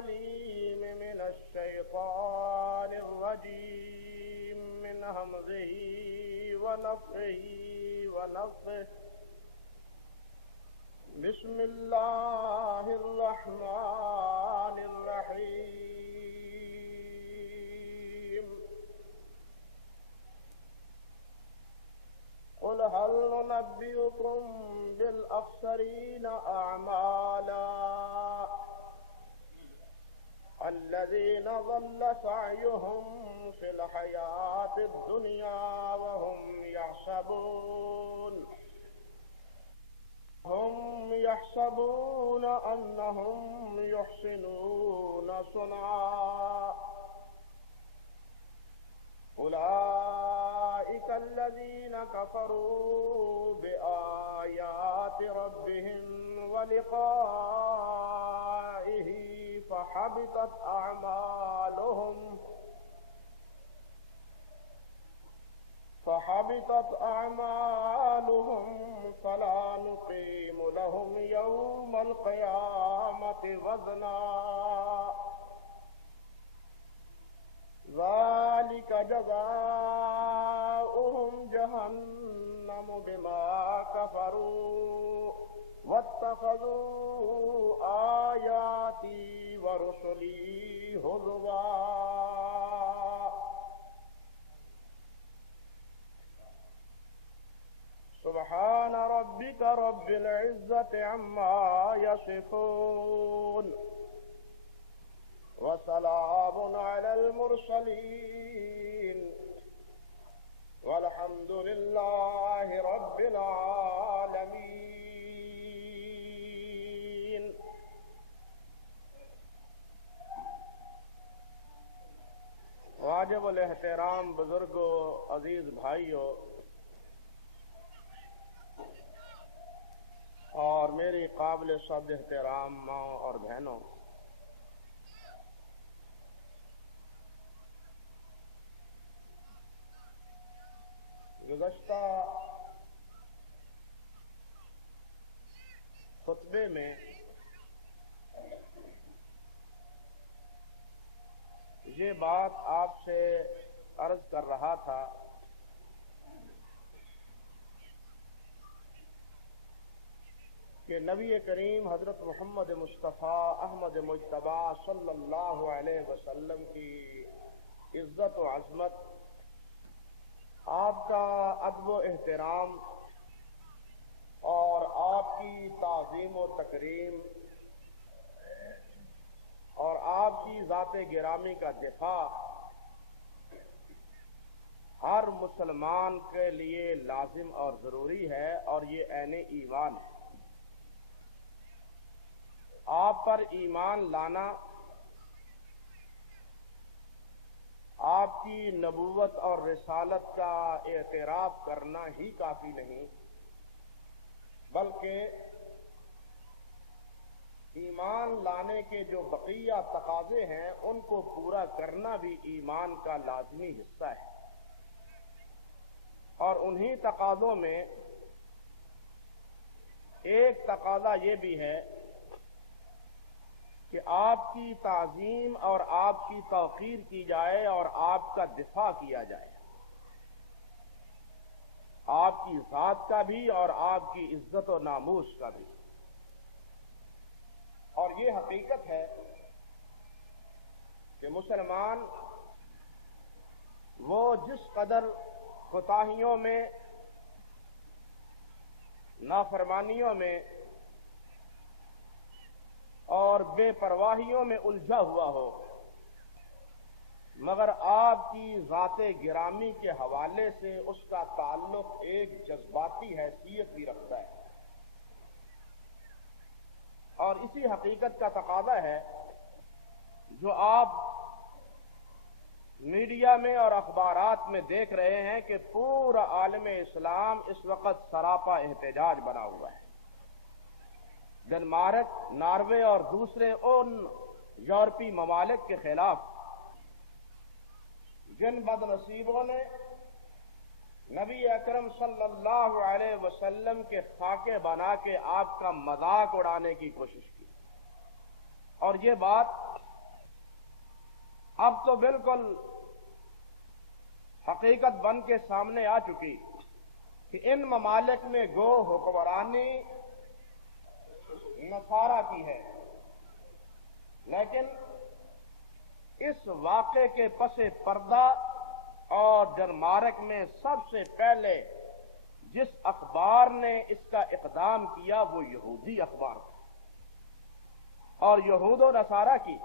العليم من الشيطان الرجيم من همزه ونفخه ونفخه بسم الله الرحمن الرحيم قل هل ننبئكم بالأخسرين أعمالا الذين ضل سعيهم في الحياة الدنيا وهم يحسبون أنهم يحسنون صنعا أولئك الذين كفروا بآيات ربهم ولقائه فحبطت أعمالهم فلا نقيم لهم يوم القيامة وزنا ذلك جزاؤهم جهنم بما كفروا واتخذوا آياتي ورسلي هزوا سبحان ربك رب العزة عما يصفون وسلام على المرسلين والحمد لله رب العالمين. واجب الاحترام بزرگوں، عزیز بھائیوں اور میری قابل صد احترام ماں اور بہنوں، گزشتہ خطبے میں یہ بات آپ سے عرض کر رہا تھا کہ نبی کریم حضرت محمد مصطفیٰ احمد مجتبیٰ صلی اللہ علیہ وسلم کی عزت و عظمت، آپ کا ادب و احترام اور آپ کی تعظیم و تکریم اور آپ کی ذات گرامی کا دفاع ہر مسلمان کے لیے لازم اور ضروری ہے، اور یہ عین ایمان ہے۔ آپ پر ایمان لانا آپ کی نبوت اور رسالت کا اعتراف کرنا ہی کافی نہیں، بلکہ ایمان لانے کے جو بقیہ تقاضے ہیں ان کو پورا کرنا بھی ایمان کا لازمی حصہ ہے۔ اور انہی تقاضوں میں ایک تقاضا یہ بھی ہے کہ آپ کی تعظیم اور آپ کی توقیر کی جائے اور آپ کا دفاع کیا جائے، آپ کی ذات کا بھی اور آپ کی عزت و ناموس کا بھی۔ اور یہ حقیقت ہے کہ مسلمان وہ جس قدر کوتاہیوں میں، نافرمانیوں میں اور بے پرواہیوں میں الجھا ہوا ہو، مگر آپ کی ذات گرامی کے حوالے سے اس کا تعلق ایک جذباتی حیثیت بھی رکھتا ہے۔ اور اسی حقیقت کا تقاضا ہے جو آپ میڈیا میں اور اخبارات میں دیکھ رہے ہیں کہ پورا عالم اسلام اس وقت سراپا احتجاج بنا ہوا ہے۔ ڈنمارک، ناروے اور دوسرے ان یورپی ممالک کے خلاف جن بد نصیبوں نے نبی اکرم صلی اللہ علیہ وسلم کے خاکے بنا کے آپ کا مذاق اڑانے کی کوشش کی، اور یہ بات اب تو بالکل حقیقت بن کے سامنے آ چکی کہ ان ممالک میں گو حکمرانی نصارہ کی ہے، لیکن اس واقعے کے پس پردہ اور ڈنمارک میں سب سے پہلے جس اخبار نے اس کا اقدام کیا وہ یہودی اخبار تھا، اور یہود و نصارہ کی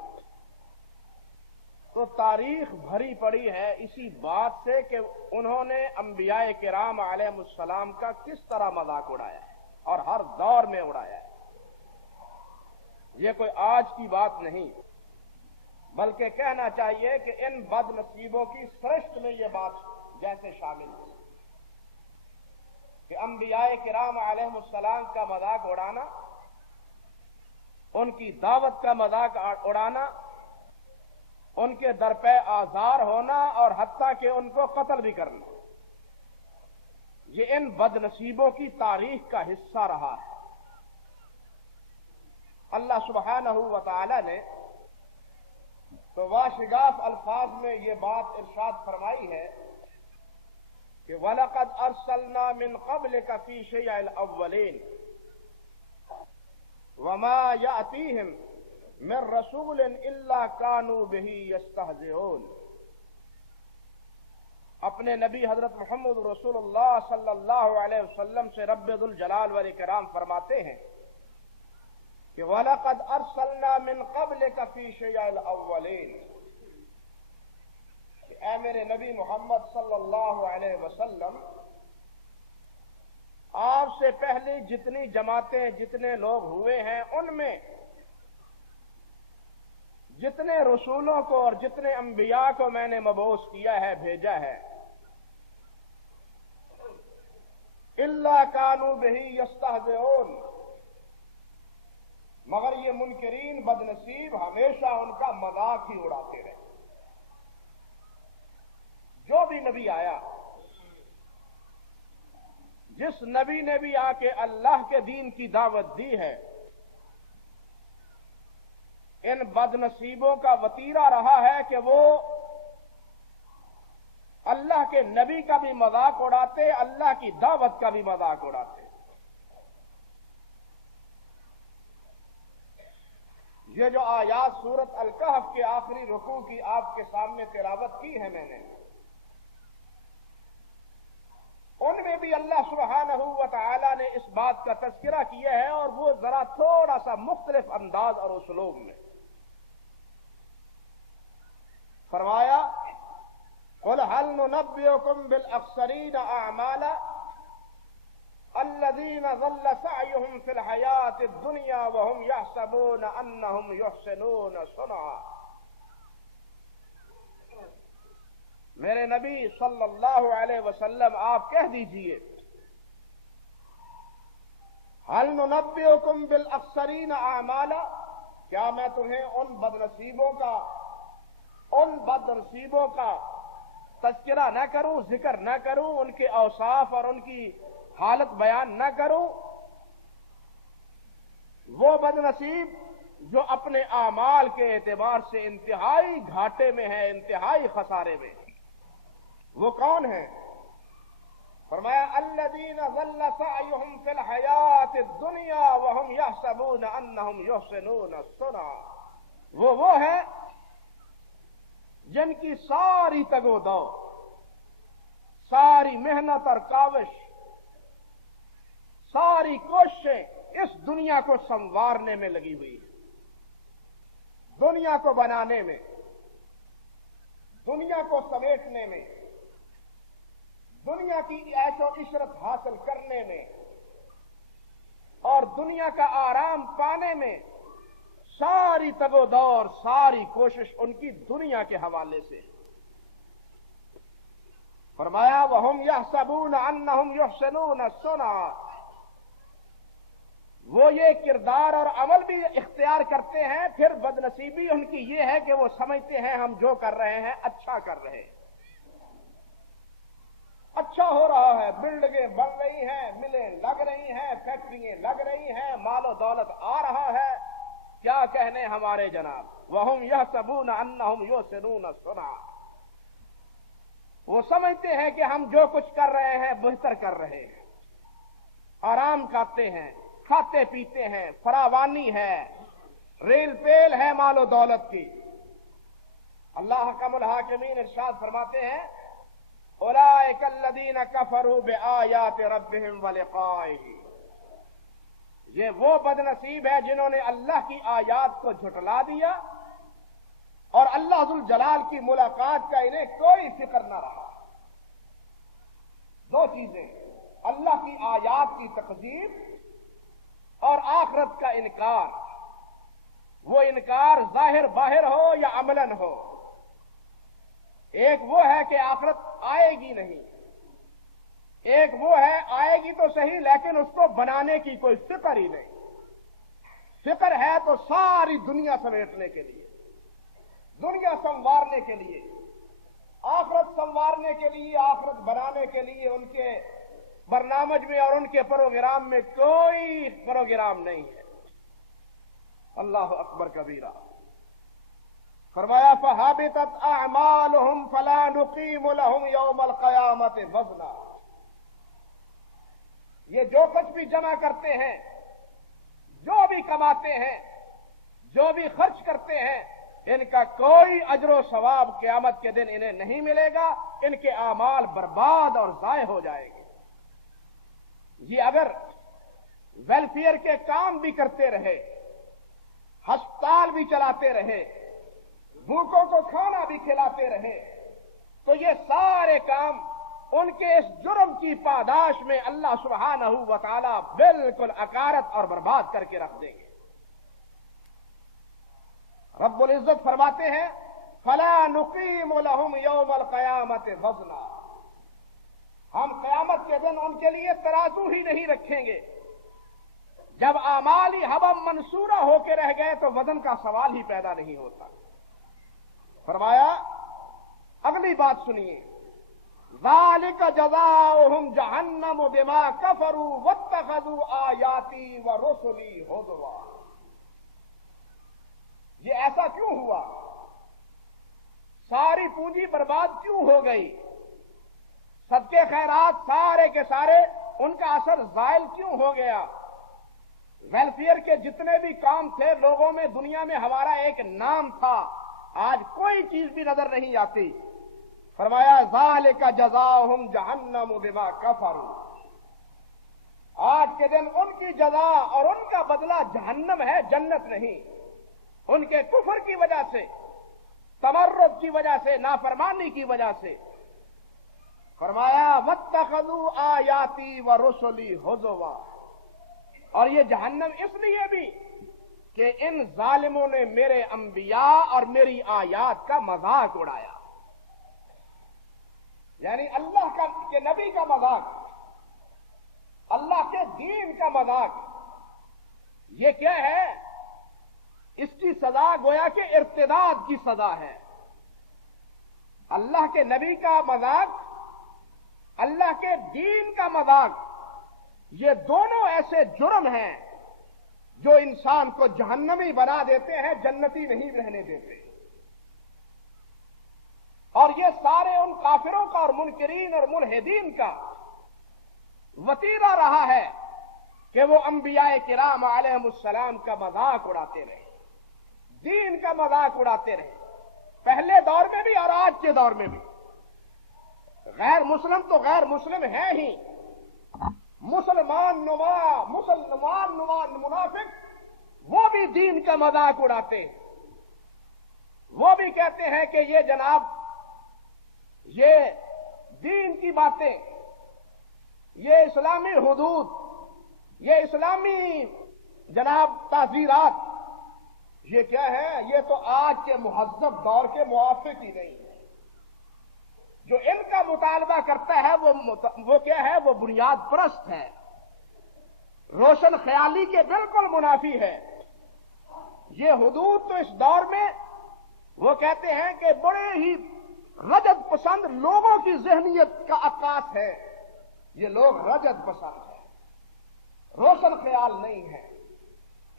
تو تاریخ بھری پڑی ہے اسی بات سے کہ انہوں نے انبیاء کرام علیہ السلام کا کس طرح مذاق اڑایا ہے اور ہر دور میں اڑایا ہے۔ یہ کوئی آج کی بات نہیں، بلکہ کہنا چاہیے کہ ان بد نصیبوں کی سرشت میں یہ بات جیسے شامل ہے کہ انبیاء کرام علیہ السلام کا مذاق اڑانا، ان کی دعوت کا مذاق اڑانا، ان کے درپے آزار ہونا اور حتیٰ کہ ان کو قتل بھی کرنا، یہ ان بد نصیبوں کی تاریخ کا حصہ رہا ہے۔ اللہ سبحانہ و تعالی نے تو واشگاف الفاظ میں یہ بات ارشاد فرمائی ہے کہ وَلَقَدْ أَرْسَلْنَا مِنْ قَبْلِكَ فِي شِيَعِ الْأَوَّلِينَ وَمَا يَأْتِيهِمْ مِنْ رَسُولٍ إِلَّا كَانُوا بِهِ يَسْتَهْزِئُونَ۔ اپنے نبی حضرت محمد رسول اللہ صلی اللہ علیہ وسلم سے رب ذوالجلال والاکرام فرماتے ہیں کہ وَلَقَدْ أَرْسَلْنَا مِنْ قَبْلِكَ فِي شِيَعِ الْأَوَّلِينَ، اے میرے نبی محمد صلی اللہ علیہ وسلم، آپ سے پہلے جتنی جماعتیں جتنے لوگ ہوئے ہیں ان میں جتنے رسولوں کو اور جتنے انبیاء کو میں نے مبعوث کیا ہے، بھیجا ہے، إِلَّا كَانُوا بِهِ يَسْتَهْزِئُونَ، مگر یہ منکرین بد نصیب ہمیشہ ان کا مذاق ہی اڑاتے رہے۔ جو بھی نبی آیا، جس نبی نے بھی آ کے اللہ کے دین کی دعوت دی ہے، ان بد نصیبوں کا وتیرہ رہا ہے کہ وہ اللہ کے نبی کا بھی مذاق اڑاتے، اللہ کی دعوت کا بھی مذاق اڑاتے۔ یہ جو آیات سورۃ الکہف کے آخری رکوع کی آپ کے سامنے تلاوت کی ہے میں نے، ان میں بھی اللہ سبحانہ و تعالی نے اس بات کا تذکرہ کیا ہے، اور وہ ذرا تھوڑا سا مختلف انداز اور اسلوب میں فرمایا قُلْ هَلْ نُنَبِّئُكُمْ بِالْأَخْسَرِينَ أَعْمَالًا الَّذِينَ ضَلَّ سَعْيُهُمْ فِي الْحَيَاةِ الدُّنْيَا وَهُمْ يَحْسَبُونَ أَنَّهُمْ يُحْسِنُونَ صُنْعًا۔ میرے نبی صلی اللہ علیہ وسلم آپ کہہ دیجئے هَلْ نُنَبِّئُكُمْ بِالْأَخْسَرِينَ أَعْمَالًا، کیا میں تمہیں ان بدنصیبوں کا تذکرہ نہ کروں، ذکر نہ کروں، ان کے اوصاف اور ان کی حالت بیان نہ کروں؟ وہ بدنصیب جو اپنے اعمال کے اعتبار سے انتہائی گھاٹے میں ہے، انتہائی خسارے میں، وہ کون ہیں؟ فرمایا الذین ضل سعیہم فی الحیاۃ الدنیا وہم یحسبون انہم یحسنون صنعا، وہ ہیں جن کی ساری تگ و دو، ساری محنت اور کاوش، ساری کوششیں اس دنیا کو سنوارنے میں لگی ہوئی ہے، دنیا کو بنانے میں، دنیا کو سمیٹنے میں، دنیا کی عیش و عشرت حاصل کرنے میں اور دنیا کا آرام پانے میں ساری تگ و دور، ساری کوشش ان کی دنیا کے حوالے سے۔ فرمایا وَهُمْ يَحْسَبُونَ أَنَّهُمْ يُحْسِنُونَ صُنْعًا، وہ یہ کردار اور عمل بھی اختیار کرتے ہیں، پھر بدنصیبی ان کی یہ ہے کہ وہ سمجھتے ہیں ہم جو کر رہے ہیں اچھا کر رہے ہیں، اچھا ہو رہا ہے، بلڈنگیں بن رہی ہیں، ملیں لگ رہی ہیں، فیکٹریاں لگ رہی ہیں، مال و دولت آ رہا ہے، کیا کہنے ہمارے جناب، وَهُمْ يَحْسَبُونَ أَنَّهُمْ يُحْسِنُونَ صُنْعًا، وہ سمجھتے ہیں کہ ہم جو کچھ کر رہے ہیں بہتر کر رہے ہیں، آرام کرتے ہیں، کھاتے پیتے ہیں، فراوانی ہے، ریل پیل ہے مال و دولت کی۔ اللہ حکم الحاکمین ارشاد فرماتے ہیں اولئک الذین کفروا بآیات ربہم ولقائہ، یہ وہ بد نصیب ہے جنہوں نے اللہ کی آیات کو جھٹلا دیا اور اللہ ذوالجلال کی ملاقات کا انہیں کوئی فکر نہ رہا۔ دو چیزیں، اللہ کی آیات کی تکذیب اور آخرت کا انکار، وہ انکار ظاہر باہر ہو یا عملاً ہو۔ ایک وہ ہے کہ آخرت آئے گی نہیں، ایک وہ ہے آئے گی تو صحیح لیکن اس کو بنانے کی کوئی فکر ہی نہیں۔ فکر ہے تو ساری دنیا سمیٹنے کے لیے، دنیا سنوارنے کے لیے، آخرت سنوارنے کے لیے، آخرت بنانے کے لیے ان کے برنامج میں اور ان کے پروگرام میں کوئی پروگرام نہیں ہے۔ اللہ اکبر کبیرہ۔ فرمایا فَحَبِطَتْ أَعْمَالُهُمْ فَلَا نُقِيمُ لَهُمْ يَوْمَ الْقِيَامَةِ وَزْنًا، یہ جو کچھ بھی جمع کرتے ہیں، جو بھی کماتے ہیں، جو بھی خرچ کرتے ہیں، ان کا کوئی اجر و ثواب قیامت کے دن انہیں نہیں ملے گا، ان کے اعمال برباد اور ضائع ہو جائیں گے۔ یہ اگر ویلفیئر کے کام بھی کرتے رہے، ہسپتال بھی چلاتے رہے، بھوکوں کو کھانا بھی کھلاتے رہے، تو یہ سارے کام ان کے اس جرم کی پاداش میں اللہ سبحانہ و تعالی بالکل اکارت اور برباد کر کے رکھ دیں گے۔ رب العزت فرماتے ہیں فَلَا نُقِيمُ لَهُمْ يَوْمَ الْقِيَامَةِ وَزْنًا، ہم قیامت کے دن ان کے لیے ترازو ہی نہیں رکھیں گے۔ جب اعمال ہی حبم منصورہ ہو کے رہ گئے تو وزن کا سوال ہی پیدا نہیں ہوتا۔ فرمایا اگلی بات سنیے، ذَلِكَ جَزَاؤُهُمْ جَهَنَّمُ بِمَا كَفَرُوا وَاتَّخَذُوا آيَاتِي وَرُسُلِي هُزُوًا، یہ ایسا کیوں ہوا؟ ساری پونجی برباد کیوں ہو گئی؟ صدقے خیرات سارے کے سارے ان کا اثر زائل کیوں ہو گیا؟ ویلفیئر کے جتنے بھی کام تھے لوگوں میں، دنیا میں ہمارا ایک نام تھا، آج کوئی چیز بھی نظر نہیں آتی۔ فرمایا ذَلِكَ جَزَاؤُهُمْ جَهَنَّمُ بِمَا كَفَرُوا، آج کے دن ان کی جزا اور ان کا بدلہ جہنم ہے، جنت نہیں۔ ان کے کفر کی وجہ سے، تمرد کی وجہ سے، نافرمانی کی وجہ سے۔ فرمایا وَاتَّخَذُوا آيَاتِي وَرُسُلِي هُزُوًا، اور یہ جہنم اس لیے بھی کہ ان ظالموں نے میرے انبیاء اور میری آیات کا مذاق اڑایا، یعنی اللہ کے نبی کا مذاق، اللہ کے دین کا مذاق۔ یہ کیا ہے؟ اس کی سزا گویا کہ ارتداد کی سزا ہے۔ اللہ کے نبی کا مذاق، اللہ کے دین کا مذاق، یہ دونوں ایسے جرم ہیں جو انسان کو جہنمی بنا دیتے ہیں، جنتی نہیں رہنے دیتے۔ اور یہ سارے ان کافروں کا اور منکرین اور ملحدین کا وتیرہ رہا ہے کہ وہ انبیاء کرام علیہم السلام کا مذاق اڑاتے رہے، دین کا مذاق اڑاتے رہے، پہلے دور میں بھی اور آج کے دور میں بھی۔ غیر مسلم تو غیر مسلم ہے ہی، مسلمان نما منافق وہ بھی دین کا مذاق اڑاتے ہیں۔ وہ بھی کہتے ہیں کہ یہ جناب یہ دین کی باتیں، یہ اسلامی حدود، یہ اسلامی جناب تعزیرات، یہ کیا ہے؟ یہ تو آج کے مہذب دور کے موافق ہی نہیں ہے۔ جو ان کا مطالبہ کرتا ہے وہ کیا ہے؟ وہ بنیاد پرست ہے، روشن خیالی کے بالکل منافی ہے۔ یہ حدود تو اس دور میں وہ کہتے ہیں کہ بڑے ہی رجت پسند لوگوں کی ذہنیت کا عکاس ہے۔ یہ لوگ رجت پسند ہیں، روشن خیال نہیں ہے۔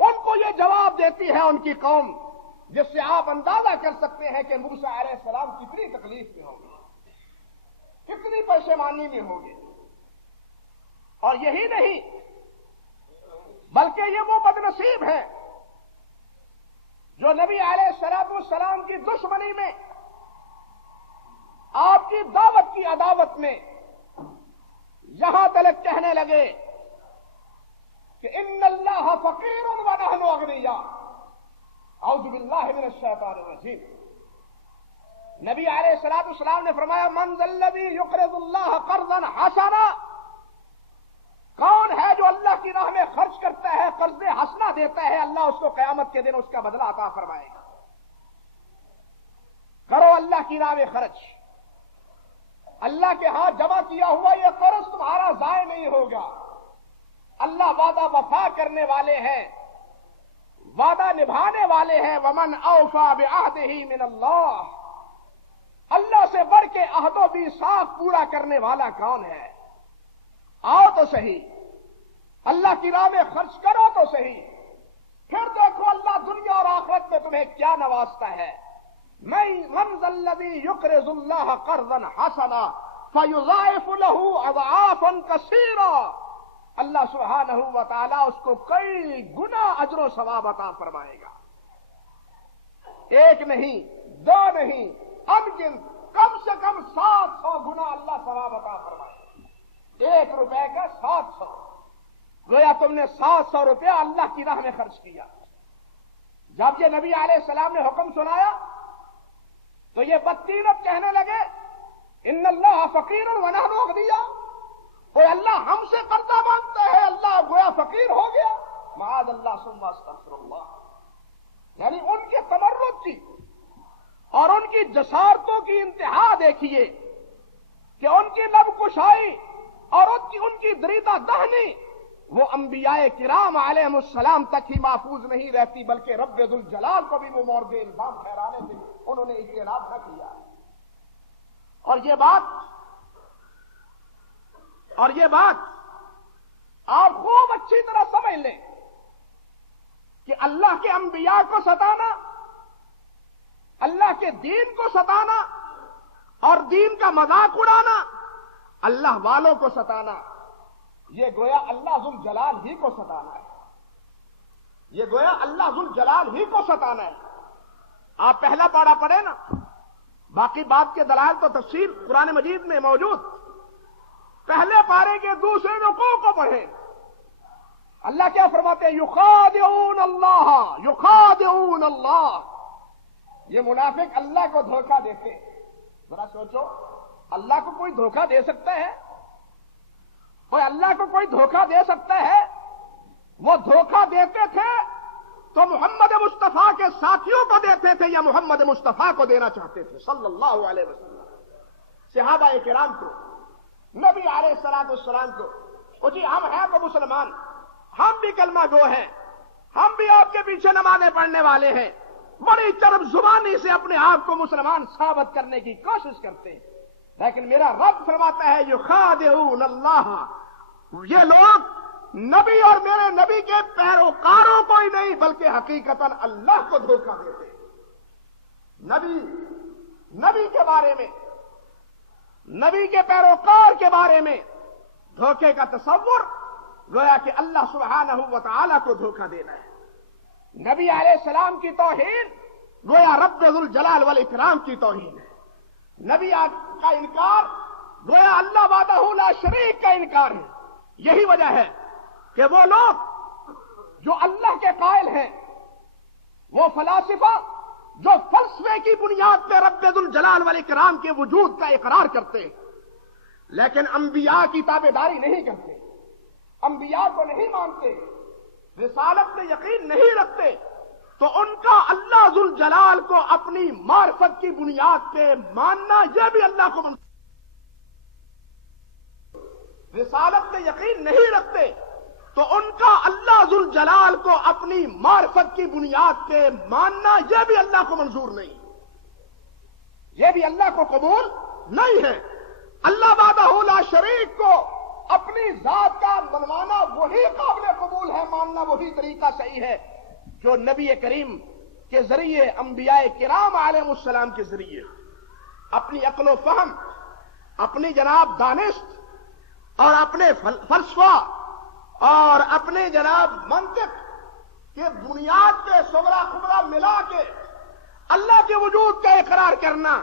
ان کو یہ جواب دیتی ہے ان کی قوم، جس سے آپ اندازہ کر سکتے ہیں کہ موسیٰ علیہ السلام کتنی تکلیف میں ہوں گے، کتنی پریشانی میں ہوں گے۔ اور یہی نہیں بلکہ یہ وہ بدنصیب ہیں جو نبی علیہ السلام کی دشمنی میں، آپ کی دعوت کی عداوت میں یہاں تلک کہنے لگے کہ ان اللہ فقیر ونحن اغنیاء۔ اعوذ باللہ من الشیطان الرجیم۔ نبی علیہ السلام نے فرمایا من ذا الذی یقرض اللہ قرضا حسنا، کون ہے جو اللہ کی راہ میں خرچ کرتا ہے، قرض حسنا دیتا ہے، اللہ اس کو قیامت کے دن اس کا بدلہ عطا فرمائے گا۔ کرو اللہ کی راہ میں خرچ، اللہ کے ہاتھ جمع کیا ہوا یہ قرض تمہارا ضائع نہیں ہوگا۔ اللہ وعدہ وفا کرنے والے ہیں، وعدہ نبھانے والے ہیں۔ ومن اوفا بعہدہ من اللہ، اللہ سے بڑھ کے عہد و میثاق پورا کرنے والا کون ہے؟ آؤ تو صحیح، اللہ کی راہ میں خرچ کرو تو صحیح، پھر دیکھو اللہ دنیا اور آخرت میں تمہیں کیا نوازتا ہے۔ من ذا الذی یقرض اللہ قرضا حسنا فیضاعف له اضعافا کثیرا، اللہ سبحانہ و تعالیٰ اس کو کئی گنا اجر و ثواب عطا فرمائے گا۔ ایک نہیں، دو نہیں، ان گنت کم سے کم 700 گنا اللہ ثواب عطا فرمائے گا۔ 1 روپے کا 700، گویا تم نے 700 روپے اللہ کی راہ میں خرچ کیا۔ جب یہ نبی علیہ السلام نے حکم سنایا تو یہ بدتینت کہنے لگے ان اللہ فقیر ونحن اغنیاء، کوئی اللہ ہم سے قرضہ مانگتا ہے، اللہ گویا فقیر ہو گیا۔ معاذ اللہ ثم استغفر اللہ۔ یعنی ان کے تمرد کی اور ان کی جسارتوں کی انتہا دیکھیے کہ ان کی لب کشائی اور ان کی دریدہ دہنی وہ انبیاء کرام علیہم السلام تک ہی محفوظ نہیں رہتی، بلکہ رب ذوالجلال کو بھی وہ مورد الزام ٹھہرانے سے انہوں نے اجتناب نہ کیا۔ اور یہ بات آپ خوب اچھی طرح سمجھ لیں کہ اللہ کے انبیاء کو ستانا، اللہ کے دین کو ستانا اور دین کا مذاق اڑانا، اللہ والوں کو ستانا، یہ گویا اللہ ذوالجلال ہی کو ستانا ہے، یہ گویا اللہ ذوالجلال ہی کو ستانا ہے۔ آپ پہلا پارہ پڑھیں نا، باقی بات کے دلائل تو تفصیل قرآن مجید میں موجود، پہلے پارے کے دوسرے رکوع کو پڑھیں۔ اللہ کیا فرماتے ہیں؟ یخادعون اللہ، یخادعون اللہ، یہ منافق اللہ کو دھوکہ دیتے ہیں۔ ذرا سوچو، اللہ کو کوئی دھوکہ دے سکتا ہے؟ کوئی اللہ کو کوئی دھوکہ دے سکتا ہے؟ وہ دھوکہ دیتے تھے تو محمد مصطفیٰ کے ساتھیوں کو دیتے تھے یا محمد مصطفیٰ کو دینا چاہتے تھے صلی اللہ علیہ وسلم؟ صحابہ کرام کو، نبی علیہ السلام کو، جی ہم ہیں تو مسلمان، ہم بھی کلمہ گو ہیں، ہم بھی آپ کے پیچھے نمازیں پڑھنے والے ہیں، بڑی چرب زبانی سے اپنے آپ کو مسلمان ثابت کرنے کی کوشش کرتے ہیں، لیکن میرا رب فرماتا ہے یخادعون اللہ، یہ لوگ نبی اور میرے نبی کے پیروکاروں کو ہی نہیں بلکہ حقیقتاً اللہ کو دھوکہ دیتے ہیں۔ نبی کے بارے میں، نبی کے پیروکار کے بارے میں دھوکے کا تصور گویا کہ اللہ سبحانہ و تعالیٰ کو دھوکہ دینا ہے۔ نبی علیہ السلام کی توہین گویا رب ذوالجلال والاکرام کی توہین ہے۔ نبی کا انکار گویا اللہ وحدہ لا شریک کا انکار ہے۔ یہی وجہ ہے کہ وہ لوگ جو اللہ کے قائل ہیں، وہ فلاسفہ جو فلسفے کی بنیاد پہ رب ذوالجلال والاکرام کے وجود کا اقرار کرتے ہیں لیکن انبیاء کی تابعداری نہیں کرتے، انبیاء کو نہیں مانتے، رسالت میں یقین نہیں رکھتے، تو ان کا اللہ ذوالجلال کو اپنی معرفت کی بنیاد پہ ماننا یہ بھی اللہ کو رسالت میں یقین نہیں رکھتے تو ان کا اللہ ذوالجلال کو اپنی معرفت کی بنیاد پہ ماننا یہ بھی اللہ کو منظور نہیں، یہ بھی اللہ کو قبول نہیں ہے۔ اللہ وحدہ لا شریک کو اپنی ذات کا منوانا وہی وہی طریقہ صحیح ہے جو نبی کریم کے ذریعے انبیاء کرام علیہ السلام کے ذریعے اپنی عقل و فہم، اپنی جناب دانست اور اپنے فلسفہ اور اپنے جناب منطق کے بنیاد پہ صغرا خبرا ملا کے اللہ کے وجود کا اقرار کرنا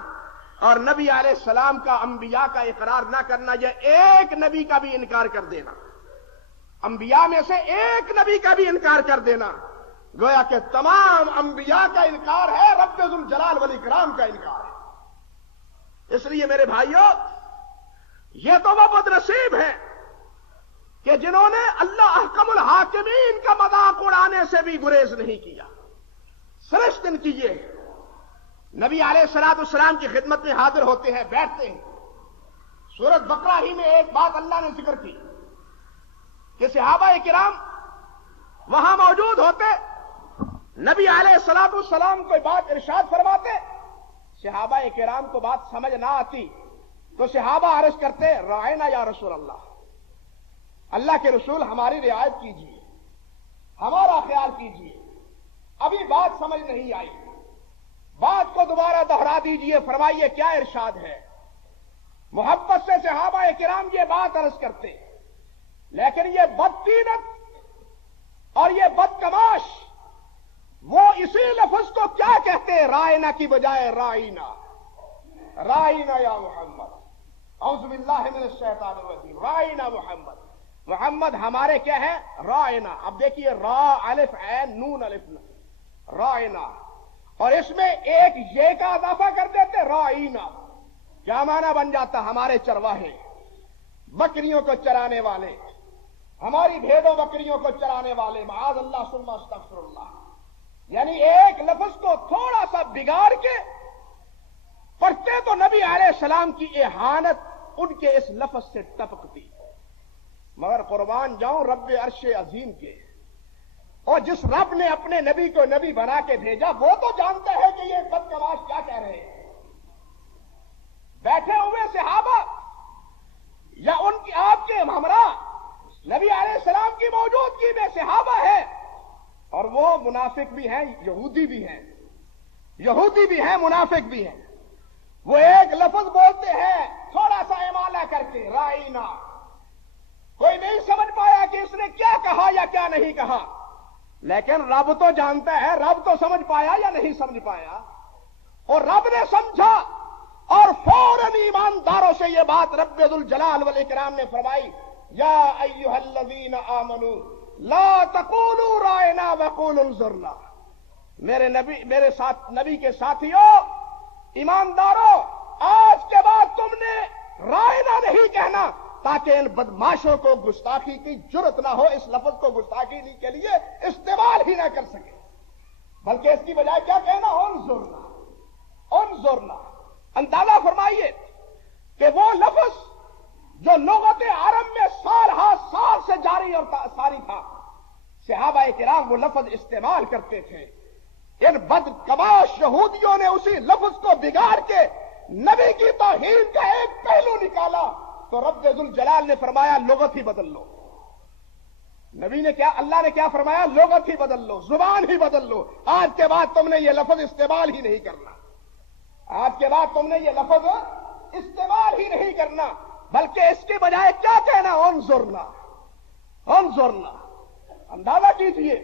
اور نبی علیہ السلام کا انبیاء کا اقرار نہ کرنا، یہ ایک نبی کا بھی انکار کر دینا، انبیاء میں سے ایک نبی کا بھی انکار کر دینا، گویا کہ تمام انبیاء کا انکار ہے، رب ذوالجلال والاکرام کا انکار ہے۔ اس لیے میرے بھائیوں، یہ تو وہ بد نصیب ہے کہ جنہوں نے اللہ احکم الحاکمین کا مذاق اڑانے سے بھی گریز نہیں کیا۔ سرشت ان کی یہ ہے، نبی علیہ الصلوۃ والسلام کی خدمت میں حاضر ہوتے ہیں، بیٹھتے ہیں، سورۃ بقرہ ہی میں ایک بات اللہ نے ذکر کی کہ صحابہ کرام وہاں موجود ہوتے، نبی علیہ الصلوۃ والسلام کوئی بات ارشاد فرماتے، صحابہ کرام کو بات سمجھ نہ آتی تو صحابہ عرض کرتے رائنا یا رسول اللہ، اللہ کے رسول ہماری رعایت کیجیے، ہمارا خیال کیجیے، ابھی بات سمجھ نہیں آئی، بات کو دوبارہ دہرا دیجیے، فرمائیے کیا ارشاد ہے۔ محبت سے صحابہ کرام یہ بات عرض کرتے، لیکن یہ بدتینت اور یہ بدکماش وہ اسی لفظ کو کیا کہتے ہیں، رائنا کی بجائے رائنا، رائنا یا محمد، اعوذ باللہ من الشیطان الرجیم، رائنا محمد، محمد ہمارے کیا ہے، رائنا۔ اب دیکھیے را الف عین نون الف، رائنا، اور اس میں ایک یہ کا اضافہ کر دیتے رائنا، کیا معنی بن جاتا، ہمارے چرواہے، بکریوں کو چرانے والے، ہماری بھیڑوں بکریوں کو چرانے والے، معاذ اللہ ثم استغفر اللہ۔ یعنی ایک لفظ کو تھوڑا سا بگاڑ کے پڑھتے تو نبی علیہ السلام کی اہانت ان کے اس لفظ سے ٹپکتی، مگر قربان جاؤں رب عرش عظیم کے، اور جس رب نے اپنے نبی کو نبی بنا کے بھیجا وہ تو جانتا ہے کہ یہ بدکماش کیا کہہ رہے ہیں۔ بیٹھے ہوئے صحابہ یا ان کی آپ کے ہمراہ نبی علیہ السلام کی موجودگی میں صحابہ ہے، اور وہ منافق بھی ہیں، یہودی بھی ہیں، یہودی بھی ہیں، منافق بھی ہیں، وہ ایک لفظ بولتے ہیں تھوڑا سا امالہ کر کے رائنا، کوئی نہیں سمجھ پایا کہ اس نے کیا کہا یا کیا نہیں کہا، لیکن رب تو جانتا ہے، رب تو سمجھ پایا یا نہیں سمجھ پایا، اور رب نے سمجھا اور فوراً ایمانداروں سے یہ بات رب ذوالجلال والاکرام نے فرمائی، یا ایھا الذین آمنوا لا تقولوا رائنا وقولوا انظرنا۔ میرے ساتھ نبی کے ساتھیوں، ایمانداروں، آج کے بعد تم نے رائنا نہیں کہنا تاکہ ان بدماشوں کو گستاخی کی جرت نہ ہو، اس لفظ کو گستاخی کے لیے استعمال ہی نہ کر سکے، بلکہ اس کی بجائے کیا کہنا، انظرنا، انظرنا۔ اندازہ فرمائیے کہ وہ لفظ جو لغت عرب میں سال ہا سال سے جاری اور ساری تھا، صحابہ کرام وہ لفظ استعمال کرتے تھے، ان بدکماش یہودیوں نے اسی لفظ کو بگاڑ کے نبی کی توہین کا ایک پہلو نکالا، تو رب ذوالجلال نے فرمایا لغت ہی بدل لو۔ نبی نے کیا، اللہ نے کیا فرمایا، لغت ہی بدل لو، زبان ہی بدل لو، آج کے بعد تم نے یہ لفظ استعمال ہی نہیں کرنا، آج کے بعد تم نے یہ لفظ استعمال ہی نہیں کرنا، بلکہ اس کے بجائے کیا کہنا، انظرنا، انظرنا۔ اندازہ کیجئے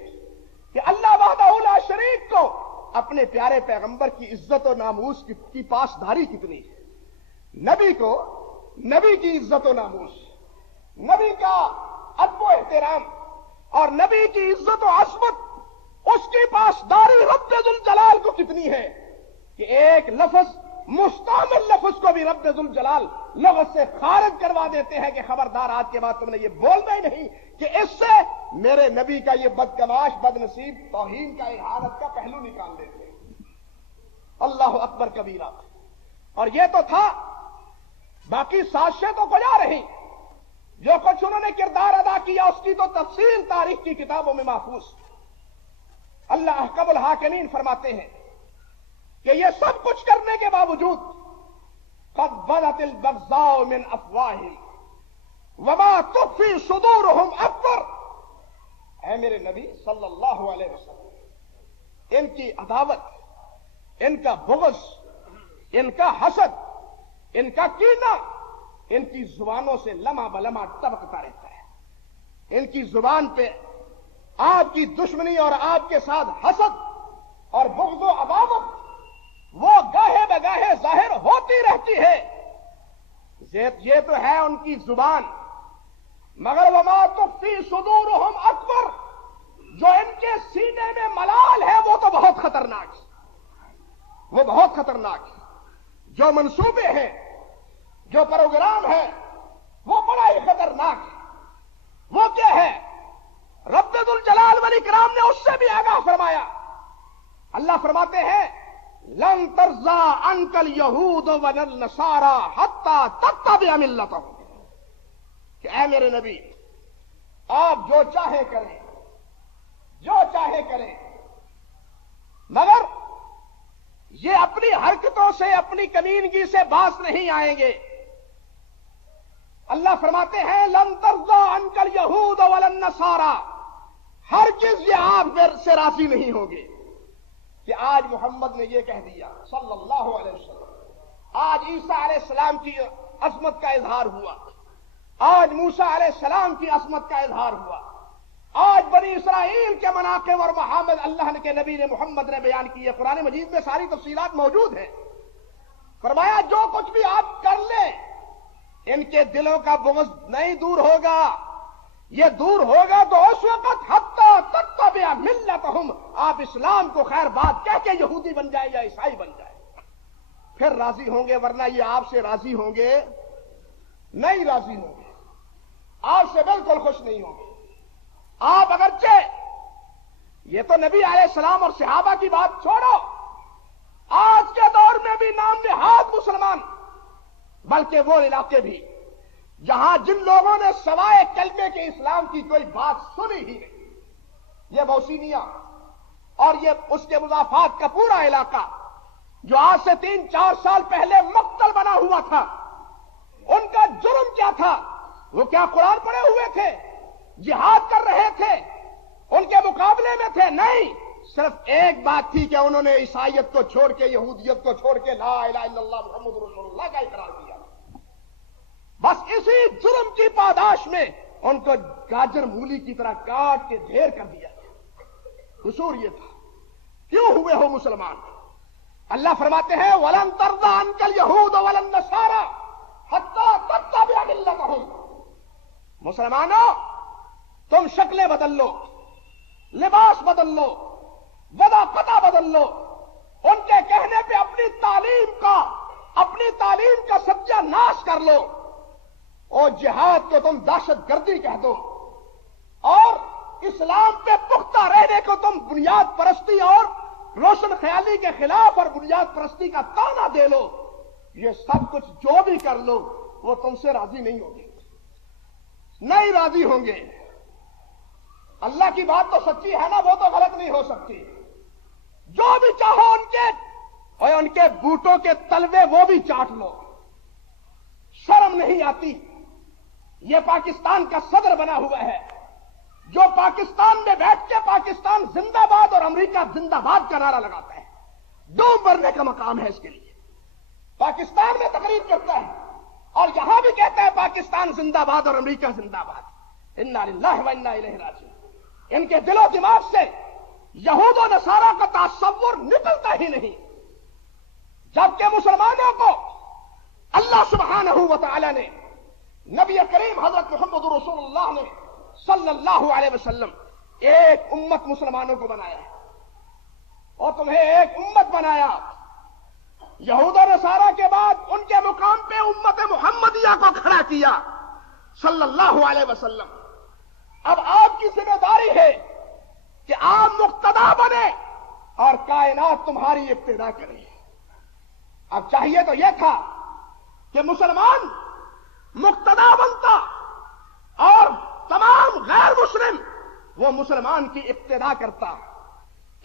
کہ اللہ وحدہ لا شریک کو اپنے پیارے پیغمبر کی عزت و ناموس کی پاسداری کتنی ہے، نبی کو، نبی کی عزت و ناموس، نبی کا ادب و احترام اور نبی کی عزت و عظمت، اس کی پاسداری رب ذوالجلال کو کتنی ہے کہ ایک لفظ، مستعمل لفظ کو بھی رب ذوالجلال لغت سے خارج کروا دیتے ہیں کہ خبردار آج کے بعد تم نے یہ بولنا ہی نہیں، کہ اس سے میرے نبی کا یہ بدکماش بدنصیب توہین کا، اہانت کا پہلو نکال دیتے ہیں۔ اللہ اکبر کبیرہ۔ اور یہ تو تھا، باقی سازشیں تو کجا رہی، جو کچھ انہوں نے کردار ادا کیا اس کی تو تفصیل تاریخ کی کتابوں میں محفوظ۔ اللہ احکم الحاکمین فرماتے ہیں کہ یہ سب کچھ کرنے کے باوجود قد بدت البغضاء من افواہہم وما تخفی صدورہم اکبر، اے اے میرے نبی صلی اللہ علیہ وسلم، ان کی عداوت، ان کا بغض، ان کا حسد، ان کا کینہ ان کی زبانوں سے لمحہ بلمحہ ٹپکتا رہتا ہے۔ ان کی زبان پہ آپ کی دشمنی اور آپ کے ساتھ حسد اور بغض و عداوت وہ گاہے بگاہے ظاہر ہوتی رہتی ہے۔ یہ تو ہے ان کی زبان، مگر وما تخفی صدورہم اکبر، جو ان کے سینے میں ملال ہے وہ تو بہت خطرناک ہے، وہ بہت خطرناک ہے۔ جو منصوبے ہیں، جو پروگرام ہے، وہ بڑا ہی خطرناک ہے۔ وہ کیا ہے؟ رب ذوالجلال والاکرام نے اس سے بھی آگاہ فرمایا۔ اللہ فرماتے ہیں لن ترضى عنك اليهود ولا النصارى حتى تتبع ملتهم، کہ اے میرے نبی آپ جو چاہے کریں، جو چاہے کریں، مگر یہ اپنی حرکتوں سے، اپنی کمینگی سے باز نہیں آئیں گے۔ اللہ فرماتے ہیں لن ترضى عنك اليهود ولا النصارى، ہرگز یہ آپ سے راضی نہیں ہوں گے کہ آج محمد نے یہ کہہ دیا صلی اللہ علیہ وسلم، آج عیسیٰ علیہ السلام کی عظمت کا اظہار ہوا، آج موسیٰ علیہ السلام کی عظمت کا اظہار ہوا، آج بنی اسرائیل کے مناقب اور محامد اللہ کے نبی نے محمد نے بیان کیے۔ قرآن مجید میں ساری تفصیلات موجود ہیں۔ فرمایا جو کچھ بھی آپ کر لیں ان کے دلوں کا بغض نہیں دور ہوگا، یہ دور ہوگا تو اس وقت حتی تتبع ملتہم، آپ اسلام کو خیر بات کہہ کے یہودی بن جائیں یا عیسائی بن جائیں، پھر راضی ہوں گے، ورنہ یہ آپ سے راضی ہوں گے نہیں، راضی ہوں گے، آپ سے بالکل خوش نہیں ہوں گے۔ آپ اگرچہ یہ تو نبی علیہ السلام اور صحابہ کی بات چھوڑو، آج کے دور میں بھی نام نہاد مسلمان، بلکہ وہ علاقے بھی جہاں جن لوگوں نے سوائے کلمے کے اسلام کی کوئی بات سنی ہی نہیں، یہ بوسینیا اور یہ اس کے مضافات کا پورا علاقہ جو آج سے 3-4 سال پہلے مقتل بنا ہوا تھا، ان کا جرم کیا تھا؟ وہ کیا قرآن پڑھے ہوئے تھے، جہاد کر رہے تھے، ان کے مقابلے میں تھے؟ نہیں، صرف ایک بات تھی کہ انہوں نے عیسائیت کو چھوڑ کے، یہودیت کو چھوڑ کے لا الہ الا اللہ محمد رسول اللہ کا اقرار کیا۔ بس اسی جرم کی پاداش میں ان کو گاجر مولی کی طرح کاٹ کے ڈھیر کر دیا۔ قصور یہ تھا۔ کیوں ہوئے ہو مسلمان؟ اللہ فرماتے ہیں وَلَن تَرْضَىٰ عَنكَ الْيَهُودُ وَلَا النَّصَارَىٰ حَتَّىٰ تَتَّبِعَ مِلَّتَهُمْ، مسلمانوں تم شکلیں بدل لو، لباس بدل لو، وضاقتہ بدل لو، ان کے کہنے پہ اپنی تعلیم کا سبزہ ناش کر لو، اور جہاد کو تم دہشت گردی کہہ دو، اور اسلام پہ پختہ رہنے کو تم بنیاد پرستی اور روشن خیالی کے خلاف اور بنیاد پرستی کا تانا دے لو، یہ سب کچھ جو بھی کر لو وہ تم سے راضی نہیں ہوں گے، نہیں راضی ہوں گے۔ اللہ کی بات تو سچی ہے نا، وہ تو غلط نہیں ہو سکتی۔ جو بھی چاہو ان کے بوٹوں کے تلوے وہ بھی چاٹ لو، شرم نہیں آتی۔ یہ پاکستان کا صدر بنا ہوا ہے جو پاکستان میں بیٹھ کے پاکستان زندہ باد اور امریکہ زندہ باد کا نعرہ لگاتا ہے، ڈوب مرنے کا مقام ہے اس کے لیے۔ پاکستان میں تقریر کرتا ہے اور یہاں بھی کہتا ہے پاکستان زندہ باد اور امریکہ زندہ باد۔ انا للہ و انا الیہ راجعون۔ ان کے دل و دماغ سے یہود و نصارہ کا تصور نکلتا ہی نہیں، جبکہ مسلمانوں کو اللہ سبحانہ و تعالی نے، نبی کریم حضرت محمد رسول اللہ نے صلی اللہ علیہ وسلم ایک امت مسلمانوں کو بنایا ہے، اور تمہیں ایک امت بنایا۔ یہود و نصارہ کے بعد ان کے مقام پہ امت محمدیہ کو کھڑا کیا صلی اللہ علیہ وسلم۔ اب آپ کی ذمہ داری ہے کہ آپ مقتدا بنے اور کائنات تمہاری ابتدا کرے۔ اب چاہیے تو یہ تھا کہ مسلمان مقتدا بنتا اور تمام غیر مسلم وہ مسلمان کی ابتدا کرتا۔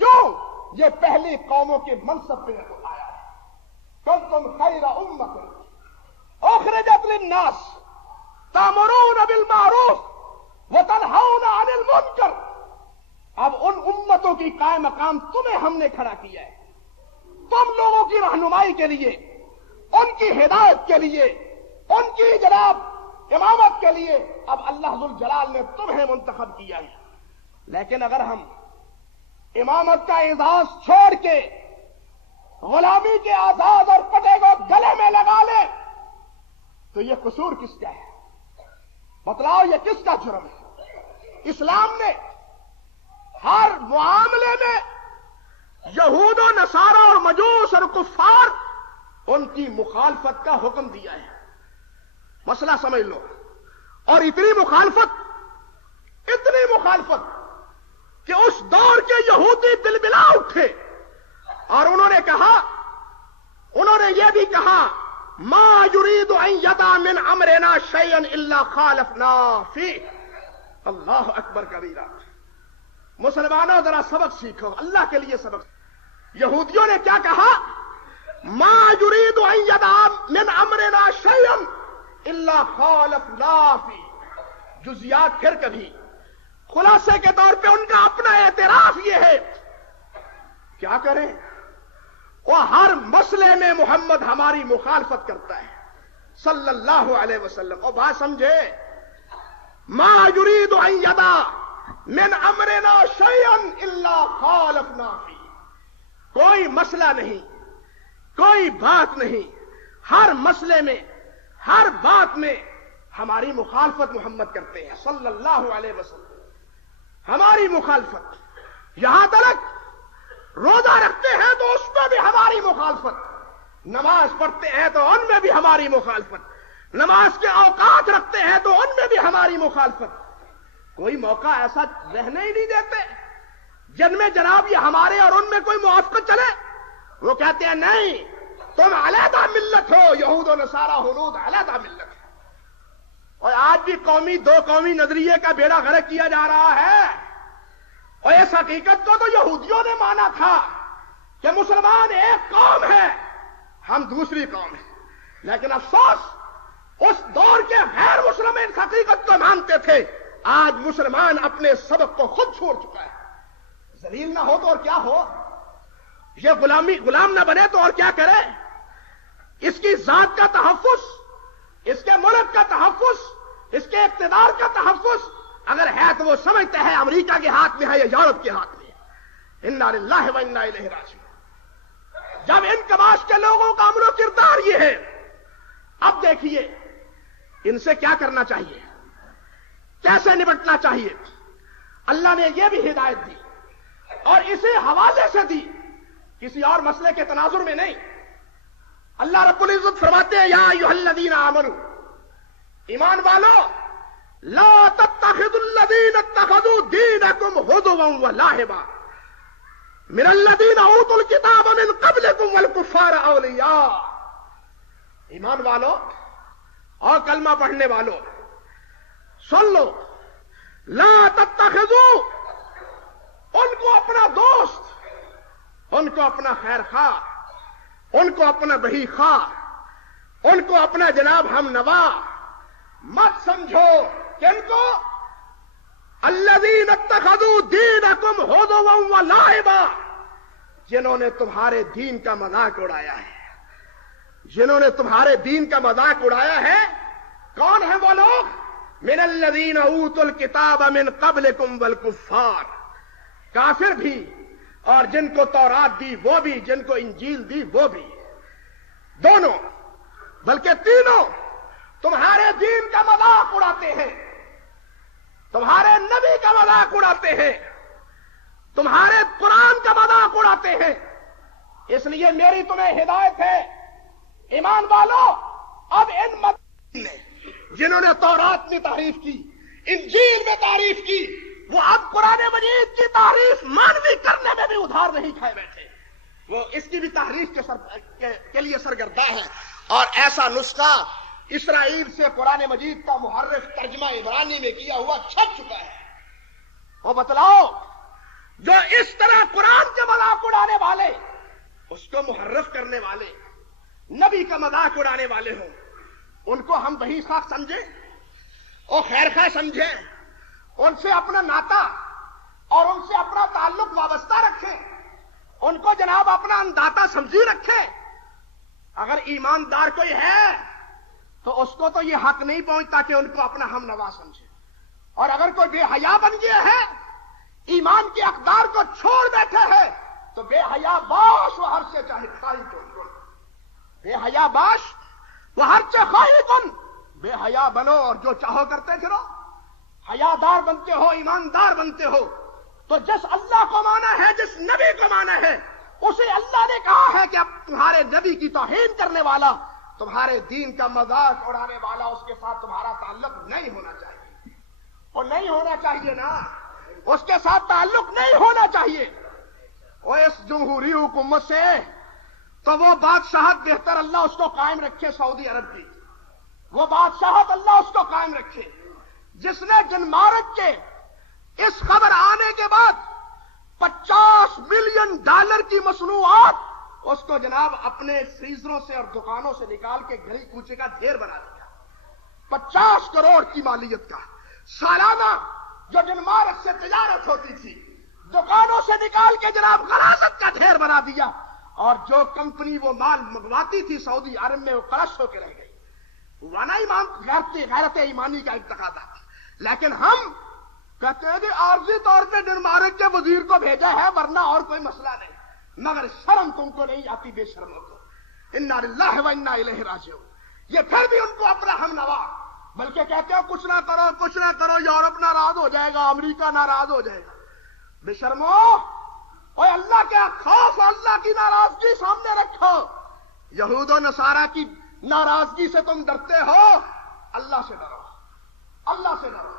کیوں؟ یہ پہلی قوموں کے منصب پہ آیا ہے۔ کنتم خیر امت اخرجت للناس تأمرون بالمعروف وتنہون عن المنکر کی قائم مقام تمہیں ہم نے کھڑا کیا ہے، تم لوگوں کی رہنمائی کے لیے، ان کی ہدایت کے لیے، ان کی جناب امامت کے لیے اب اللہ ذوالجلال نے تمہیں منتخب کیا ہے۔ لیکن اگر ہم امامت کا اعزاز چھوڑ کے غلامی کے آزاد اور پٹے کو گلے میں لگا لیں تو یہ قصور کس کا ہے؟ بتلاؤ یہ کس کا جرم ہے؟ اسلام نے ہر معاملے میں یہود و نصارہ اور مجوس اور کفار ان کی مخالفت کا حکم دیا ہے۔ مسئلہ سمجھ لو، اور اتنی مخالفت کہ اس دور کے یہودی بلبلا اٹھے اور انہوں نے یہ بھی کہا ما یرید ان یدع من امرنا شیئا الا خالفنا فیہ۔ اللہ اکبر کبیرہ۔ مسلمانوں ذرا سبق سیکھو، اللہ کے لیے سبق۔ یہودیوں نے کیا کہا؟ ما یرید ان یدع من امرنا شیئا الا خالفنا فیہ۔ جزیات پھر کبھی، خلاصے کے طور پہ ان کا اپنا اعتراف یہ ہے، کیا کریں؟ وہ ہر مسئلے میں محمد ہماری مخالفت کرتا ہے صلی اللہ علیہ وسلم۔ اور بات سمجھے، ما یرید ان یدع من امرنا شیئا الا خالفنا فیہ۔ کوئی مسئلہ نہیں، کوئی بات نہیں، ہر مسئلے میں، ہر بات میں ہماری مخالفت محمد کرتے ہیں صلی اللہ علیہ وسلم۔ ہماری مخالفت، یہاں تک روزہ رکھتے ہیں تو اس میں بھی ہماری مخالفت، نماز پڑھتے ہیں تو ان میں بھی ہماری مخالفت، نماز کے اوقات رکھتے ہیں تو ان میں بھی ہماری مخالفت۔ کوئی موقع ایسا رہنے ہی نہیں دیتے جن میں جناب یہ ہمارے اور ان میں کوئی موافقت چلے۔ وہ کہتے ہیں نہیں، تم علیحدہ ملت ہو، یہود و نصارہ ہنود علیحدہ ملت ہے۔ اور آج بھی دو قومی نظریے کا بیڑا غرق کیا جا رہا ہے۔ اور اس حقیقت کو تو یہودیوں نے مانا تھا کہ مسلمان ایک قوم ہے، ہم دوسری قوم ہیں، لیکن افسوس اس دور کے غیر مسلم اس حقیقت کو مانتے تھے۔ آج مسلمان اپنے سبق کو خود چھوڑ چکا ہے۔ ذلیل نہ ہو تو اور کیا ہو، یہ غلام نہ بنے تو اور کیا کرے؟ اس کی ذات کا تحفظ، اس کے ملک کا تحفظ، اس کے اقتدار کا تحفظ اگر ہے تو وہ سمجھتے ہیں امریکہ کے ہاتھ میں ہے یا یورپ کے ہاتھ میں ہے۔ انا للہ و انا الیہ راجعون۔ جب ان کباش کے لوگوں کا عمل و کردار یہ ہے، اب دیکھیے ان سے کیا کرنا چاہیے، کیسے نپٹنا چاہیے۔ اللہ نے یہ بھی ہدایت دی اور اسی حوالے سے دی، کسی اور مسئلے کے تناظر میں نہیں۔ اللہ رب العزت فرماتے ہیں یا ایھا الذین آمنوا، ایمان والو، لا تتخذوا الذین اتخذوا دینکم ہزوا ولعبا من الذین اوتوا الکتاب من قبلکم والکفار اولیاء۔ ایمان والو اور کلمہ پڑھنے والو سن لو، لا تتخذوا، ان کو اپنا دوست، ان کو اپنا خیر خواہ، ان کو اپنا بہی خواہ، ان کو اپنا جناب ہم نوا مت سمجھو کہ ان کو الذین اتخذوا دینکم ہزوا ولعبا، جنہوں نے تمہارے دین کا مذاق اڑایا ہے، جنہوں نے تمہارے دین کا مذاق اڑایا ہے۔ کون ہیں وہ لوگ؟ من الذین اوتوا الکتاب من قبلکم والکفار، کافر بھی اور جن کو تورات دی وہ بھی، جن کو انجیل دی وہ بھی، دونوں بلکہ تینوں تمہارے دین کا مذاق اڑاتے ہیں، تمہارے نبی کا مذاق اڑاتے ہیں، تمہارے قرآن کا مذاق اڑاتے ہیں۔ اس لیے میری تمہیں ہدایت ہے ایمان والو، اب ان نے جنہوں نے تورات میں تعریف کی، انجیل میں تعریف کی، وہ اب قرآن مجید کی تعریف مانوی کرنے میں بھی ادھار نہیں کھائے بیٹھے، وہ اس کی بھی تحریف کے لیے سرگرداں ہیں۔ اور ایسا نسخہ اسرائیل سے قرآن مجید کا محرف ترجمہ عبرانی میں کیا ہوا چھپ چکا ہے۔ وہ بتلاؤ جو اس طرح قرآن کے مذاق اڑانے والے، اس کو محرف کرنے والے، نبی کا مذاق اڑانے والے ہوں، ان کو ہم بہی خواہ سمجھیں اور خیر خواہ سمجھیں، ان سے اپنا ناتا اور ان سے اپنا تعلق وابستہ ان کو جناب اپنا انداتا سمجھی رکھے. اگر ایماندار کوئی ہے تو اس کو تو یہ حق نہیں پہنچتا کہ ان کو اپنا ہم نوا سمجھے. اور اگر کوئی بے حیا بن گیا ہے, ایمان کے اقدار کو چھوڑ بیٹھے ہے, تو بے حیا باش وہ ہر سے چاہے خواہی کن. بے حیا باش وہ ہر سے خواہی کن. بے حیا بنو اور جو چاہو کرتے پھرو. حیادار بنتے ہو, ایماندار بنتے ہو, تو جس اللہ کو مانا ہے, جس نبی کو مانا ہے, اسے اللہ نے کہا ہے کہ اب تمہارے نبی کی توہین کرنے والا, تمہارے دین کا مذاق اڑانے والا, اس کے ساتھ تمہارا تعلق نہیں ہونا چاہیے. اور نہیں ہونا چاہیے نا, اس کے ساتھ تعلق نہیں ہونا چاہیے. اور اس جمہوری حکومت سے تو وہ بادشاہت بہتر اللہ اس کو قائم رکھے سعودی عرب کی. وہ بادشاہت اللہ اس کو قائم رکھے جس نے ڈنمارک کے اس خبر آنے کے بعد $50 ملین کی مصنوعات اس کو جناب اپنے فریزروں سے اور دکانوں سے نکال کے گلی کوچے کا ڈھیر بنا دیا. 50 کروڑ کی مالیت کا سالانہ جو ڈنمارک سے تجارت ہوتی تھی, دکانوں سے نکال کے جناب غلاظت کا ڈھیر بنا دیا. اور جو کمپنی وہ مال منگواتی تھی سعودی عرب میں, وہ قرض ہو کے رہ گئی. وانا ایمان غیرت ایمانی کا ایک تقاضا. لیکن ہم کہتے ہیں کہ عارضی طور پہ ڈنمارک کے وزیر کو بھیجا ہے, ورنہ اور کوئی مسئلہ نہیں. مگر شرم تم کو نہیں آتی بے شرموں کو. انا للہ و انا الیہ راجعون. یہ پھر بھی ان کو اپنا ہم نوا, بلکہ کہتے ہو کچھ نہ کرو, کچھ نہ کرو, یورپ ناراض ہو جائے گا, امریکہ ناراض ہو جائے گا. بے شرمو, اور اللہ کے خوف, اللہ کی ناراضگی سامنے رکھو. یہود و نصارہ کی ناراضگی سے تم ڈرتے ہو, اللہ سے ڈرو. اللہ سے ڈرو,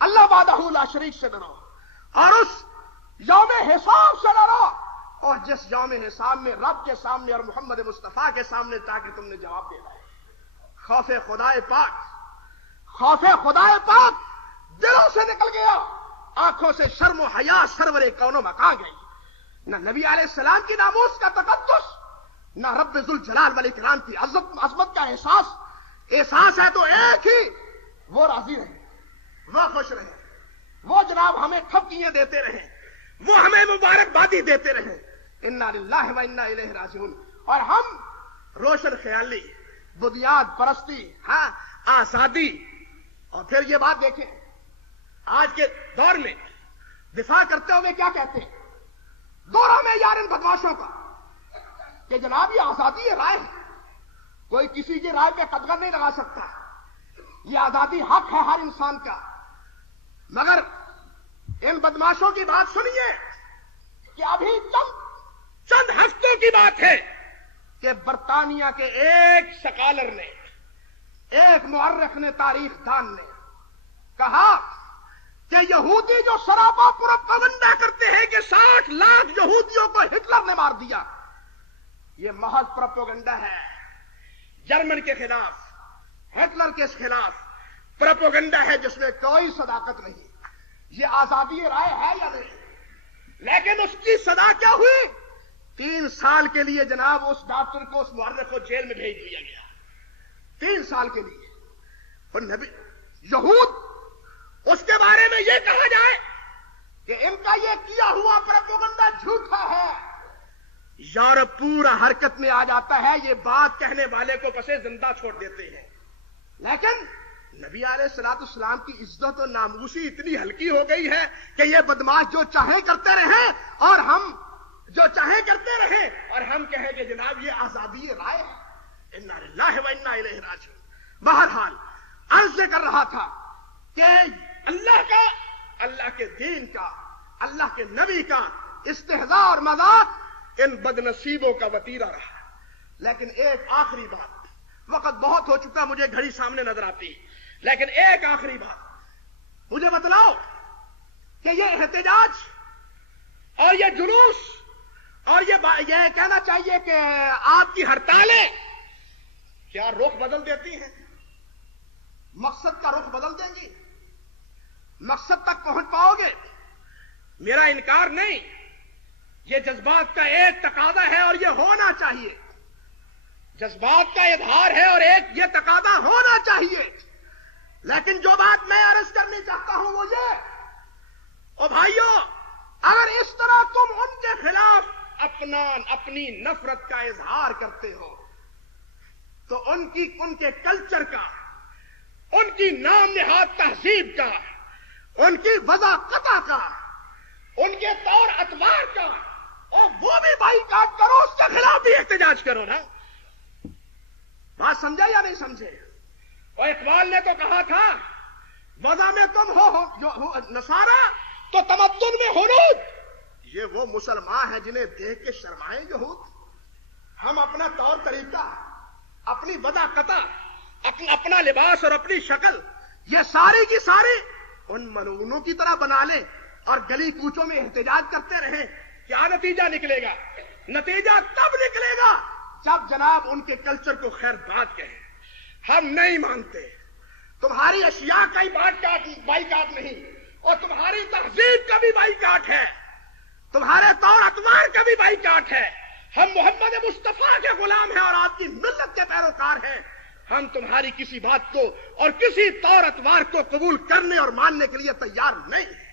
اللہ وحدہ لا شریک سے ڈرو, اور اس یوم حساب سے ڈرو. اور جس یوم حساب میں رب کے سامنے اور محمد مصطفیٰ کے سامنے تاکہ تم نے جواب دینا ہے. خوف خدائے پاک, خوف خدائے پاک دلوں سے نکل گیا, آنکھوں سے شرم و حیا سرور کونوں مکان گئی. نہ نبی علیہ السلام کی ناموس کا تقدس, نہ رب ذوالجلال والاکرام کی عظمت کا احساس ہے تو ایک ہی, وہ راضی رہے, وہ خوش رہے, وہ جناب ہمیں ٹھپکیاں دیتے رہے, وہ ہمیں مبارکبادی دیتے رہے. انا للہ و انا الیہ راجعون. اور ہم روشن خیالی, بنیاد پرستی, ہاں آزادی. اور پھر یہ بات دیکھیں, آج کے دور میں دفاع کرتے ہوئے کیا کہتے ہیں دورہ میں یار ان بدماشوں کا, کہ جناب یہ آزادی رائے ہے, کوئی کسی کی رائے پہ قدغن نہیں لگا سکتا, یہ آزادی حق ہے ہر انسان کا. مگر ان بدماشوں کی بات سنیے کہ ابھی چند ہفتوں کی بات ہے کہ برطانیہ کے ایک سکالر نے, ایک مورخ نے, تاریخ دان نے کہا کہ یہودی جو سراپا پروپیگنڈا کرتے ہیں کہ 60 لاکھ یہودیوں کو ہٹلر نے مار دیا, یہ محض پروپیگنڈا ہے. جرمن کے خلاف, ہٹلر کے خلاف پروپیگنڈا ہے جس میں کوئی صداقت نہیں. یہ آزادی رائے ہے یا نہیں؟ لیکن اس کی سزا کیا ہوئی؟ 3 سال کے لیے جناب اس ڈاکٹر کو, اس مورخ کو جیل میں بھیج دیا گیا. 3 سال کے لیے. اور نبی یہود, اس کے بارے میں یہ کہا جائے کہ ان کا یہ کیا ہوا پروپیگنڈا جھوٹا ہے, یورپ پورا حرکت میں آ جاتا ہے. یہ بات کہنے والے کو پسے زندہ چھوڑ دیتے ہیں. لیکن نبی علیہ الصلوۃ والسلام کی عزت و ناموسی اتنی ہلکی ہو گئی ہے کہ یہ بدماش جو چاہے کرتے رہیں, اور ہم جو چاہے کرتے رہیں, اور ہم کہیں کہ جناب یہ آزادی رائے ہے. انا للہ و انا الیہ راجعون. بہرحال عرض کر رہا تھا کہ اللہ کا, اللہ کے دین کا, اللہ کے نبی کا استہزاء اور مذاق ان بدنصیبوں کا وتیرہ رہا. لیکن ایک آخری بات, وقت بہت ہو چکا, مجھے گھڑی سامنے نظر آتی, لیکن ایک آخری بات مجھے بتلاؤ کہ یہ احتجاج اور یہ جلوس اور یہ کہنا چاہیے کہ آپ کی ہڑتالیں کیا رخ بدل دیتی ہیں؟ مقصد کا رخ بدل دیں گی؟ مقصد تک پہنچ پاؤ گے؟ میرا انکار نہیں, یہ جذبات کا ایک تقاضا ہے اور یہ ہونا چاہیے. جذبات کا اظہار ہے اور ایک یہ تقاضا ہونا چاہیے. لیکن جو بات میں عرض کرنی چاہتا ہوں وہ یہ, او بھائیو, اگر اس طرح تم ان کے خلاف اپنی نفرت کا اظہار کرتے ہو تو ان کے کلچر کا، ان کی نام نہاد تہذیب کا، ان کی وضاقتہ کا، ان کے طور اطوار کا، اور وہ بھی بائیکاٹ کرو، اس کے خلاف بھی احتجاج کرو نا۔ بات سمجھے یا نہیں سمجھے؟ اور اقبال نے تو کہا تھا وضع میں تم ہو نصارہ تو تمدن میں ہنود۔ یہ وہ مسلمان ہیں جنہیں دیکھ کے شرمائیں یہود۔ ہم اپنا طور طریقہ، اپنی وضاقتہ، اپنا لباس اور اپنی شکل، یہ ساری کی ساری ان ملعونوں کی طرح بنا لیں اور گلی کوچوں میں احتجاج کرتے رہیں۔ کیا نتیجہ نکلے گا؟ نتیجہ تب نکلے گا جب جناب ان کے کلچر کو خیر بات کہیں۔ ہم نہیں مانتے، تمہاری اشیاء کا ہی بائیکاٹ نہیں، اور تمہاری تہذیب کا بھی بائیکاٹ ہے، تمہارے طور اطوار کا بھی بائیکاٹ ہے۔ ہم محمد مصطفیٰ کے غلام ہیں اور آپ کی ملت کے پیروکار ہیں۔ ہم تمہاری کسی بات کو اور کسی طور اطوار کو قبول کرنے اور ماننے کے لیے تیار نہیں ہیں۔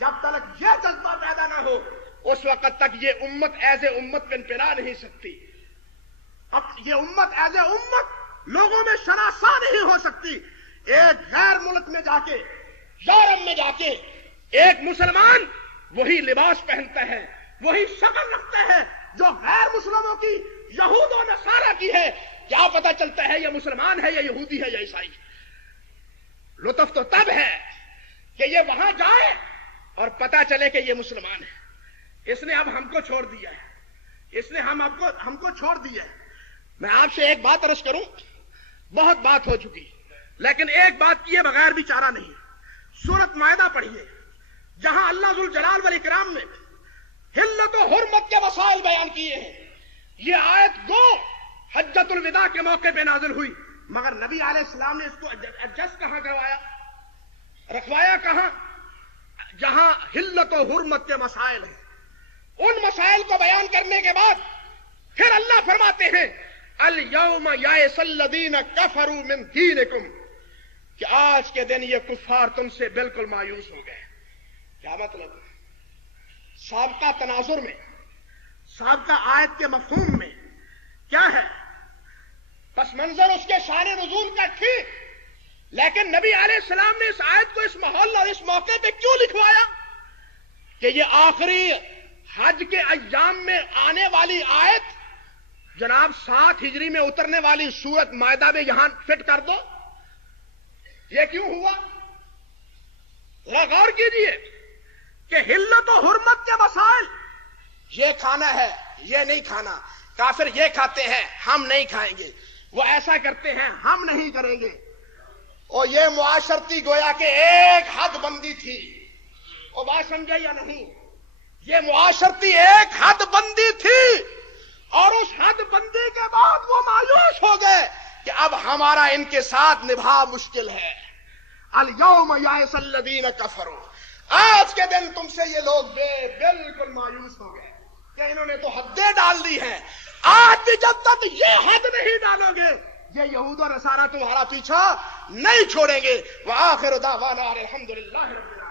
جب تک یہ جذبہ پیدا نہ ہو اس وقت تک یہ امت ایز اے امت پنپنا نہیں سکتی۔ اب یہ امت ایز اے امت لوگوں میں شناسا نہیں ہو سکتی۔ ایک غیر ملک میں جا کے، یورپ میں جا کے، ایک مسلمان وہی لباس پہنتا ہے، وہی شکل رکھتا ہے جو غیر مسلموں کی، یہود و نصارہ کی ہے۔ کیا پتا چلتا ہے یہ مسلمان ہے یا یہودی ہے یا عیسائی؟ لطف تو تب ہے کہ یہ وہاں جائے اور پتا چلے کہ یہ مسلمان ہے۔ اس نے اب ہم کو چھوڑ دیا ہے، اس نے ہم کو چھوڑ دیا ہے۔ میں آپ سے ایک بات عرض کروں، بہت بات ہو چکی، لیکن ایک بات کیے بغیر بھی چارہ نہیں۔ سورۃ مائدہ پڑھیے، جہاں اللہ ذوالجلال والاکرام نے حلت و حرمت کے مسائل بیان کیے ہیں۔ یہ آیت گو حجۃ الوداع کے موقع پہ نازل ہوئی، مگر نبی علیہ السلام نے اس کو ایڈجسٹ کہاں کروایا، رکھوایا کہاں؟ جہاں حلت و حرمت کے مسائل ہیں۔ ان مسائل کو بیان کرنے کے بعد پھر اللہ فرماتے ہیں الیوم یئس الذین کفروا من دینکم، کہ آج کے دن یہ کفار تم سے بالکل مایوس ہو گئے۔ کیا مطلب؟ سابقہ تناظر میں، سابقہ آیت کے مفہوم میں کیا ہے؟ پس منظر اس کے شان نزول کا ٹھیک، لیکن نبی علیہ السلام نے اس آیت کو اس ماحول اور اس موقع پہ کیوں لکھوایا کہ یہ آخری حج کے ایام میں آنے والی آیت جناب 7 ہجری میں اترنے والی سورۃ مائدہ میں یہاں فٹ کر دو؟ یہ کیوں ہوا؟ ذرا غور کیجئے کہ حلت و حرمت کے مسائل، یہ کھانا ہے، یہ نہیں کھانا، کافر یہ کھاتے ہیں، ہم نہیں کھائیں گے، وہ ایسا کرتے ہیں، ہم نہیں کریں گے، اور یہ معاشرتی گویا کہ ایک حد بندی تھی۔ اور بات سمجھے یا نہیں؟ یہ معاشرتی ایک حد بندی تھی، اور اس حد بندی کے بعد وہ مایوس ہو گئے کہ اب ہمارا ان کے ساتھ نبھا مشکل ہے۔ الیوم یئس الذین کفروا، آج کے دن تم سے یہ لوگ بالکل مایوس ہو گئے کہ انہوں نے تو حدیں ڈال دی ہیں۔ آج بھی جب تک یہ حد نہیں ڈالو گے یہ یہود و نصارہ تمہارا پیچھا نہیں چھوڑیں گے۔ وآخر دعوانا الحمدللہ رب العالمین۔